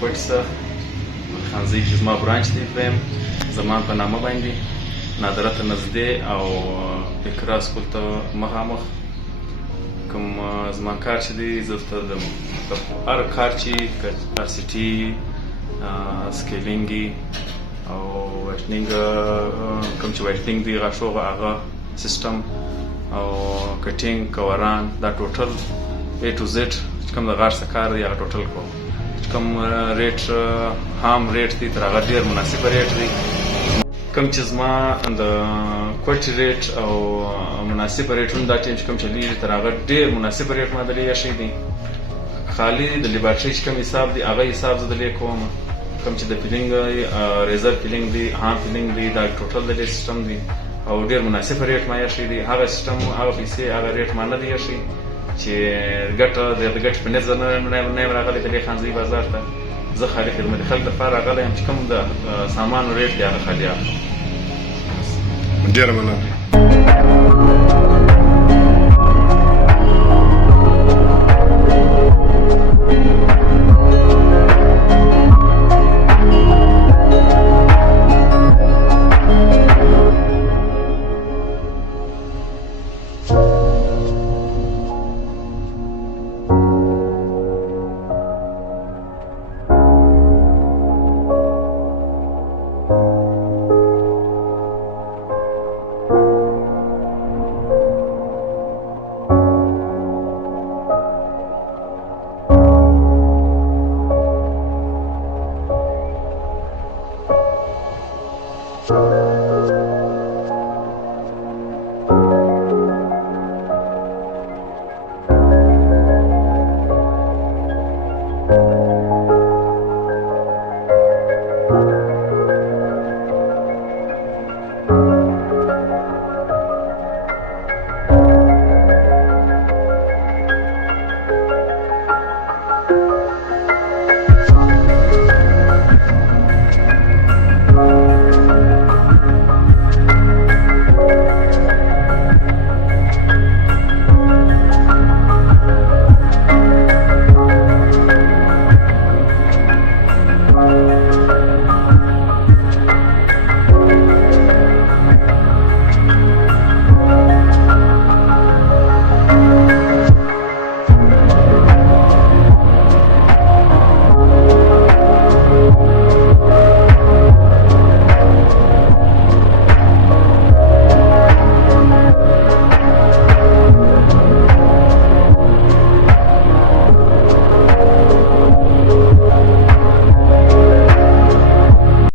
کوټ څخه خانزۍ کې زما برانچ دی دویم زما په نامه باندې نادره ته نږدې او اقرا سکول ته مخامخ کوم زما کار چې دی زه دلته د هر کار چې آر سی ټي سکیلینګ او وایټنینګ کوم چې وایټنینګ دی غاښو هغه سیسټم او کټینګ کوران دا ټوټل A to Z چې کوم د غاښ څه کار دی هغه ټوټل کوم چې کوم ریټ هام ریټ دی تر هغه ډېر مناسب ریټ دی کوم چې زما د کوټ ریټ او مناسب ریټونه دا ټیم چې کوم چلیږي تر هغه ډېر مناسب ریټ ما دلې ایښی دی خالي د لیبارټري چې کوم حساب دی هغه حساب زه دلې کوم کوم چې د فیلینګ ریزر فیلینګ دی هام فیلینګ دی دا ټوټل د دې سیسټم دی او ډېر مناسب ریټ ما ایښی دی هغه سیسټم هغه پیسې هغه ریټ ما نه دی ایښی چې ګټه د ګټې په نظر نه یم راغلی د دې خانزۍ بازار ته زه خالي خدمت خلک لپاره راغلی یم چې کوم د سامان ریټ دی هغه خالي اخلم ډېره مننه you